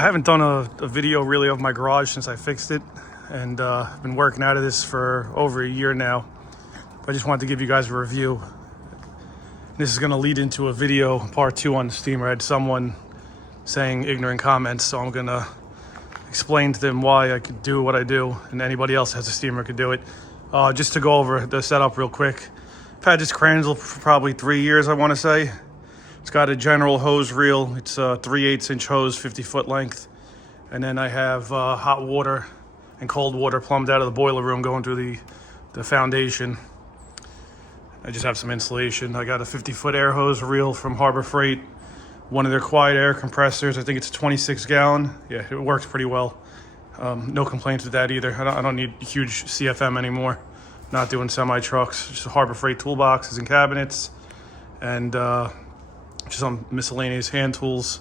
I haven't done a video really of my garage since I fixed it, and I've been working out of this for over a year now. I just wanted to give you guys a review. This is going to lead into a video part 2 on the steamer. I had someone saying ignorant comments, so I'm going to explain to them why I could do what I do, and anybody else that has a steamer could do it. Just to go over the setup real quick. I've had this Crandall for probably 3 years, I want to say. It's got a general hose reel. It's a 3/8 inch hose, 50-foot length. And then I have hot water and cold water plumbed out of the boiler room going through the foundation. I just have some insulation. I got a 50-foot air hose reel from Harbor Freight. One of their quiet air compressors. I think it's a 26 gallon. Yeah, it works pretty well. No complaints with that either. I don't need huge CFM anymore. Not doing semi-trucks. Just Harbor Freight toolboxes and cabinets. And just some miscellaneous hand tools.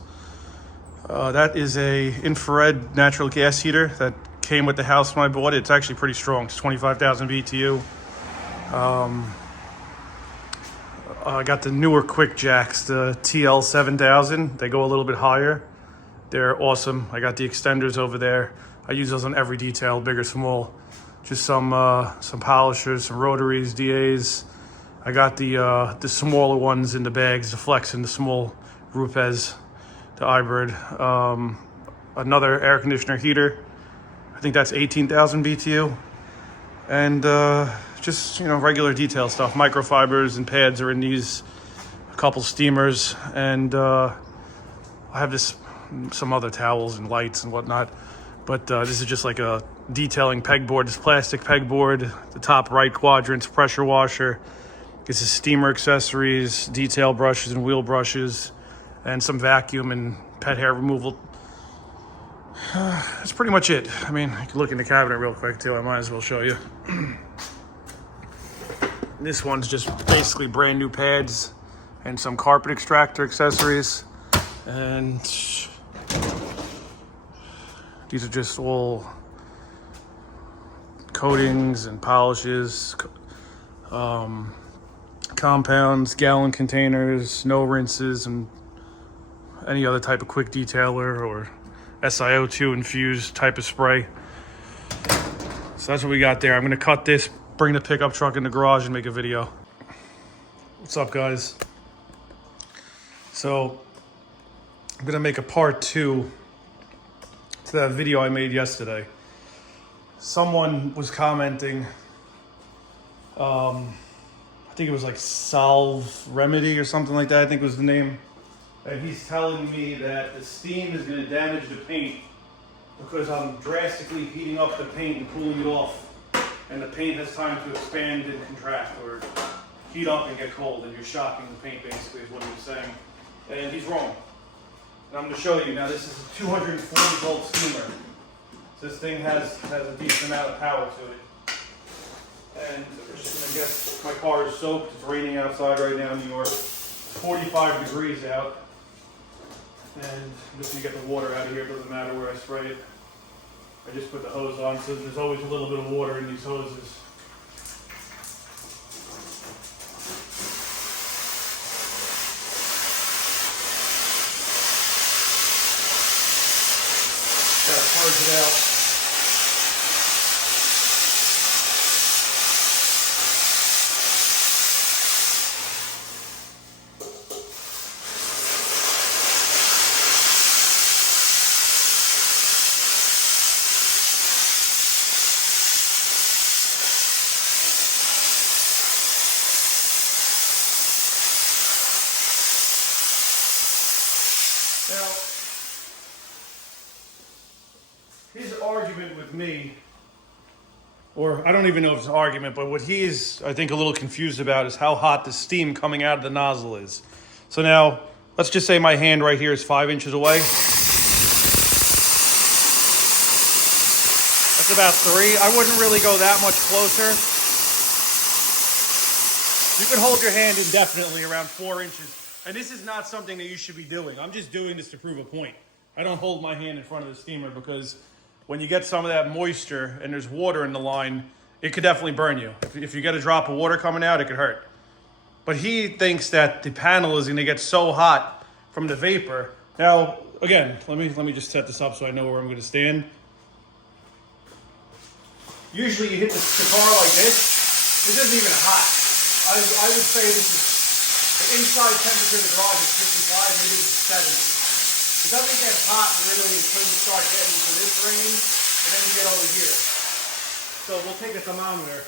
That is a infrared natural gas heater that came with the house when I bought it. It's actually pretty strong. It's 25,000 BTU. I got the newer quick jacks, the TL7000. They go a little bit higher. They're awesome. I got the extenders over there. I use those on every detail, big or small. Just some polishers, some rotaries, DAs. I got the smaller ones in the bags, the Flex and the small Rupes, the iBird. Another air conditioner heater. I think that's 18,000 BTU. And just, regular detail stuff. Microfibers and pads are in these. A couple steamers. And I have some other towels and lights and whatnot. But this is just like a detailing pegboard. This plastic pegboard. The top right quadrant's pressure washer. This is steamer accessories, detail brushes and wheel brushes, and some vacuum and pet hair removal. That's pretty much it. I mean, I can look in the cabinet real quick too. I might as well show you. This one's just basically brand new pads and some carpet extractor accessories. And these are just all coatings and polishes. Compounds, gallon containers, no rinses, and any other type of quick detailer or SiO2 infused type of spray. So that's what we got there. I'm going to cut this, bring the pickup truck in the garage, and make a video. What's up, guys? So I'm going to make a part 2 to that video I made yesterday. Someone was commenting, I think it was like Solve Remedy or something like that, I think was the name. And he's telling me that the steam is going to damage the paint because I'm drastically heating up the paint and cooling it off. And the paint has time to expand and contract or heat up and get cold, and you're shocking the paint basically is what he was saying. And he's wrong. And I'm going to show you. Now this is a 240 volt steamer. So this thing has a decent amount of power to it. And I guess my car is soaked. It's raining outside right now in New York. It's 45 degrees out. And I'm just going to get the water out of here. It doesn't matter where I spray it. I just put the hose on, so there's always a little bit of water in these hoses. Gotta purge it out. Now, his argument with me, or I don't even know if it's an argument, but what he is, I think, a little confused about is how hot the steam coming out of the nozzle is. So now, let's just say my hand right here is 5 inches away. That's about 3. I wouldn't really go that much closer. You could hold your hand indefinitely around 4 inches. And this is not something that you should be doing. I'm just doing this to prove a point. I don't hold my hand in front of the steamer because when you get some of that moisture and there's water in the line, it could definitely burn you. If you get a drop of water coming out, it could hurt. But he thinks that the panel is going to get so hot from the vapor Now, again, let me just set this up so I know where I'm going to stand. Usually you hit the car like this. This isn't even hot. I would say this is the inside temperature of the garage is 55, maybe it's 70. It doesn't get hot really until you start getting to this range, and then you get over here. So we'll take a thermometer.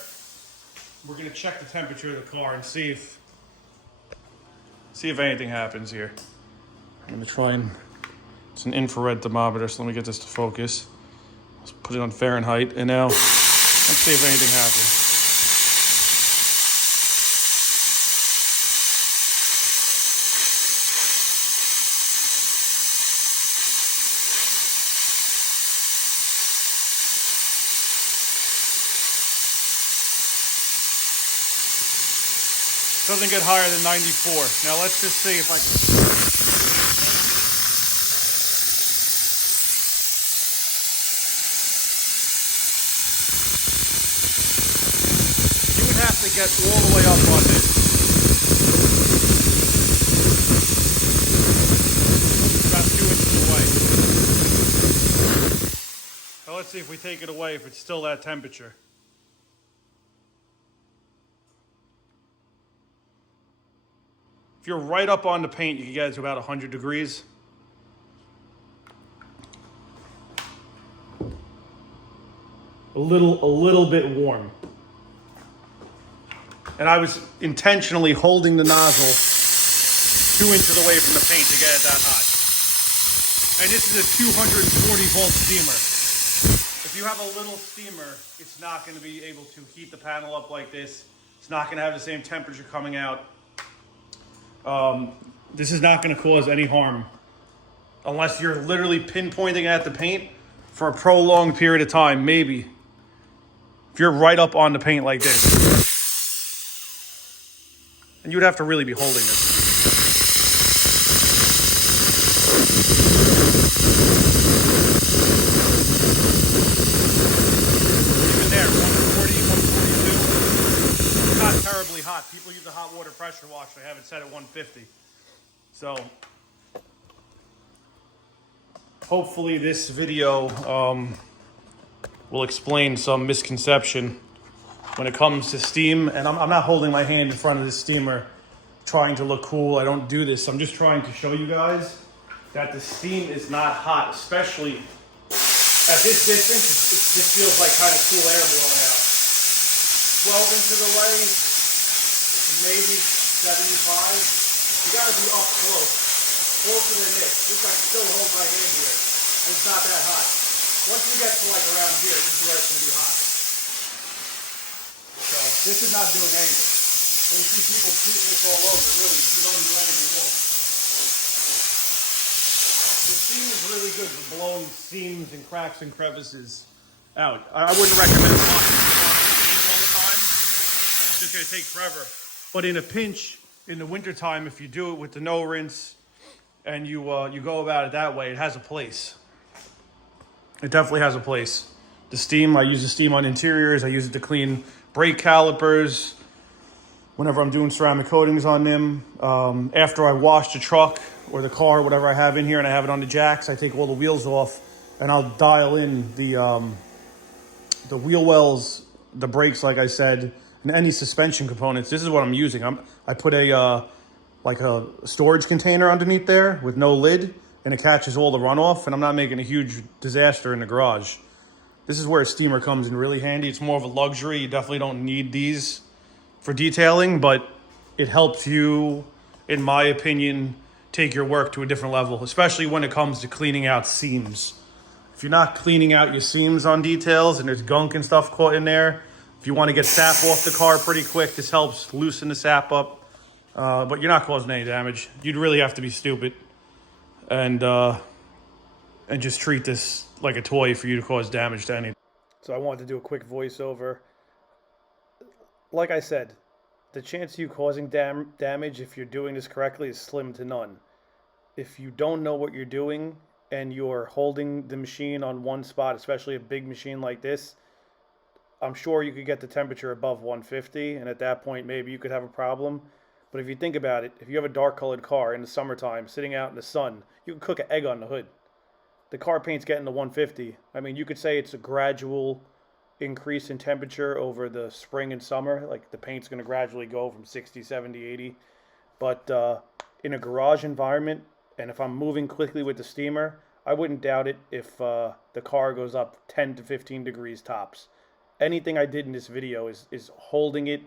We're going to check the temperature of the car and see if anything happens here. I'm going to try and, it's an infrared thermometer, so let me get this to focus. Let's put it on Fahrenheit, and now let's see if anything happens. Doesn't get higher than 94. Now let's just see if I can. You would have to get all the way up on this. About 2 inches away. Now let's see if we take it away, if it's still that temperature. If you're right up on the paint, you can get it to about 100 degrees. A little bit warm. And I was intentionally holding the nozzle 2 inches away from the paint to get it that hot. And this is a 240 volt steamer. If you have a little steamer, it's not going to be able to heat the panel up like this. It's not going to have the same temperature coming out. This is not going to cause any harm unless you're literally pinpointing at the paint for a prolonged period of time, maybe. If you're right up on the paint like this. And you'd have to really be holding it. Even there, 140, 142. It's not terribly hot. People use a hot water pressure wash. I have it set at 150. So hopefully this video will explain some misconception when it comes to steam. And I'm not holding my hand in front of this steamer trying to look cool. I don't do this. I'm just trying to show you guys that the steam is not hot, especially at this distance. It just feels like kind of cool air blowing out. 12 inches away, maybe 75. You gotta be up close, closer than this. Looks like I can still hold my hand here, and it's not that hot. Once you get to like around here, this is where it's gonna be hot. So this is not doing anything. When you see people shooting this all over, really, you don't do anything more. The steam is really good for blowing seams and cracks and crevices out. I wouldn't recommend washing all the time. It's just gonna take forever. But in a pinch, in the wintertime, if you do it with the no rinse and you go about it that way, it has a place. It definitely has a place. The steam, I use the steam on interiors. I use it to clean brake calipers whenever I'm doing ceramic coatings on them. After I wash the truck or the car, whatever I have in here, and I have it on the jacks, I take all the wheels off and I'll dial in the wheel wells, the brakes, like I said, and any suspension components. This is what I'm using. I put a storage container underneath there with no lid, and it catches all the runoff, and I'm not making a huge disaster in the garage. This is where a steamer comes in really handy. It's more of a luxury. You definitely don't need these for detailing, but it helps you, in my opinion, take your work to a different level, especially when it comes to cleaning out seams. If you're not cleaning out your seams on details and there's gunk and stuff caught in there, if you want to get sap off the car pretty quick, this helps loosen the sap up. But you're not causing any damage. You'd really have to be stupid and just treat this like a toy for you to cause damage to anything. So I wanted to do a quick voiceover. Like I said, the chance of you causing damage if you're doing this correctly is slim to none. If you don't know what you're doing and you're holding the machine on one spot, especially a big machine like this, I'm sure you could get the temperature above 150, and at that point maybe you could have a problem. But if you think about it, if you have a dark colored car in the summertime sitting out in the sun, you can cook an egg on the hood. The car paint's getting to 150. I mean, you could say it's a gradual increase in temperature over the spring and summer. Like the paint's going to gradually go from 60, 70, 80. But in a garage environment, and if I'm moving quickly with the steamer, I wouldn't doubt it if the car goes up 10 to 15 degrees tops. Anything I did in this video is holding it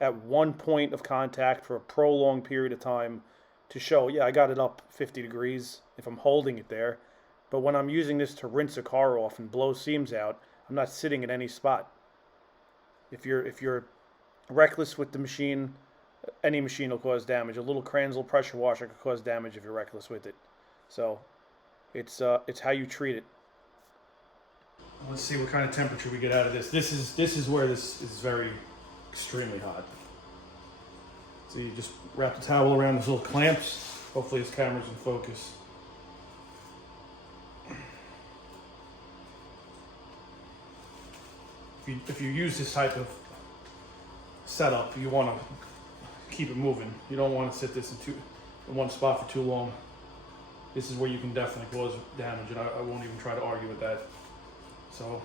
at one point of contact for a prolonged period of time to show, yeah, I got it up 50 degrees if I'm holding it there. But when I'm using this to rinse a car off and blow seams out, I'm not sitting at any spot. If you're reckless with the machine, any machine will cause damage. A little Kranzel pressure washer could cause damage if you're reckless with it. So it's how you treat it. Let's see what kind of temperature we get out of this. This is where this is very extremely hot. So you just wrap the towel around those little clamps. Hopefully this camera's in focus. If you use this type of setup, you want to keep it moving. You don't want to sit this in one spot for too long. This is where you can definitely cause damage, and I won't even try to argue with that. So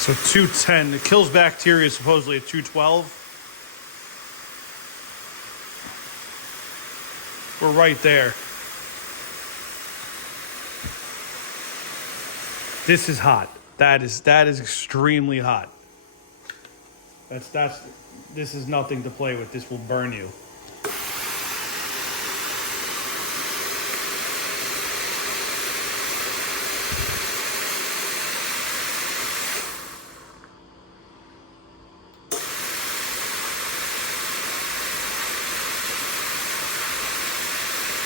So 210, it kills bacteria supposedly at 212. We're right there. This is hot. That is extremely hot. This is nothing to play with. This will burn you.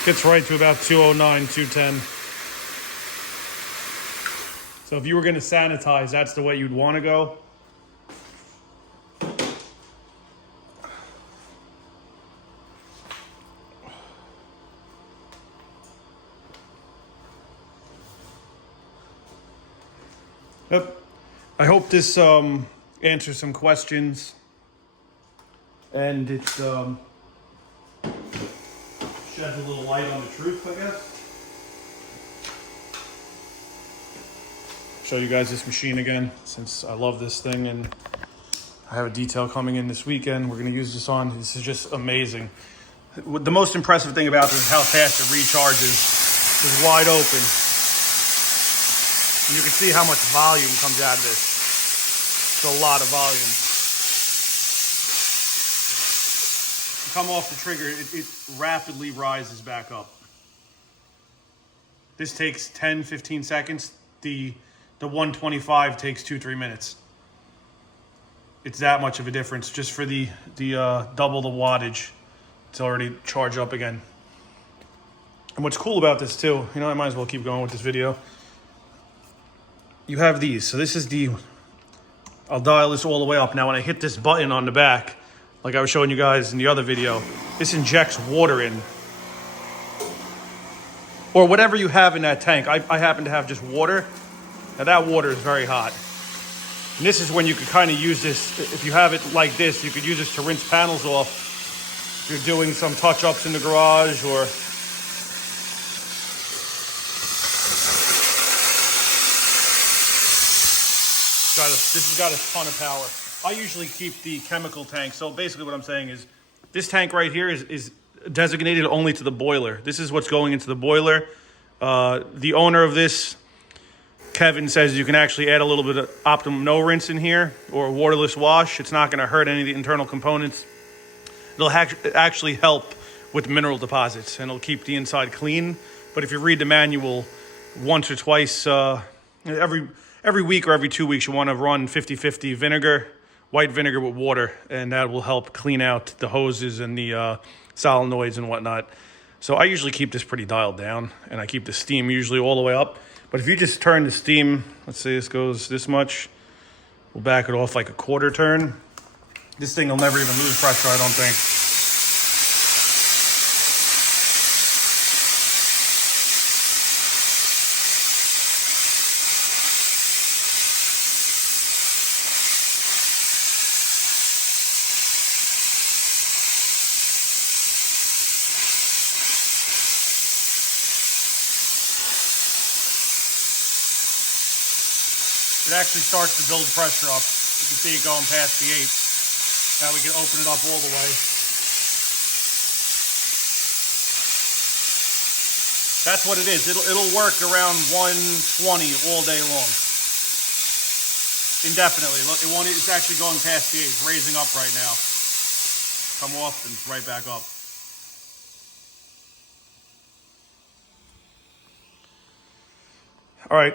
Gets right to about 209, 210. So if you were going to sanitize, that's the way you'd want to go. Yep. I hope this answers some questions, and it sheds a little light on the truth, I guess. Show you guys this machine again, since I love this thing, and I have a detail coming in this weekend. We're going to use this on. This is just amazing. The most impressive thing about this is how fast it recharges. It's wide open. And you can see how much volume comes out of this. It's a lot of volume. Come off the trigger, it rapidly rises back up. This takes 10, 15 seconds. The 125 takes 2-3 minutes. It's that much of a difference just for the double the wattage. It's already charged up again. And what's cool about this too, I might as well keep going with this video. You have these. So this is I'll dial this all the way up. Now when I hit this button on the back, like I was showing you guys in the other video, this injects water in. Or whatever you have in that tank. I happen to have just water. Now that water is very hot. And this is when you could kind of use this, if you have it like this, you could use this to rinse panels off. If you're doing some touch-ups in the garage or... This has got a ton of power. I usually keep the chemical tank. So basically what I'm saying is this tank right here is designated only to the boiler. This is what's going into the boiler. The owner of this, Kevin, says you can actually add a little bit of Optimum No Rinse in here or a waterless wash. It's not going to hurt any of the internal components. It'll actually help with mineral deposits and it'll keep the inside clean. But if you read the manual once or twice, every week or every 2 weeks, you want to run 50-50 vinegar, white vinegar with water, and that will help clean out the hoses and the solenoids and whatnot. So I usually keep this pretty dialed down, and I keep the steam usually all the way up. But if you just turn the steam, let's say this goes this much, we'll back it off like a quarter turn. This thing will never even lose pressure, I don't think. It actually starts to build pressure up. You can see it going past the 8. Now we can open it up all the way. That's what it is. It'll work around 120 all day long. Indefinitely. Look, it's actually going past the 8. It's raising up right now. Come off and it's right back up. All right.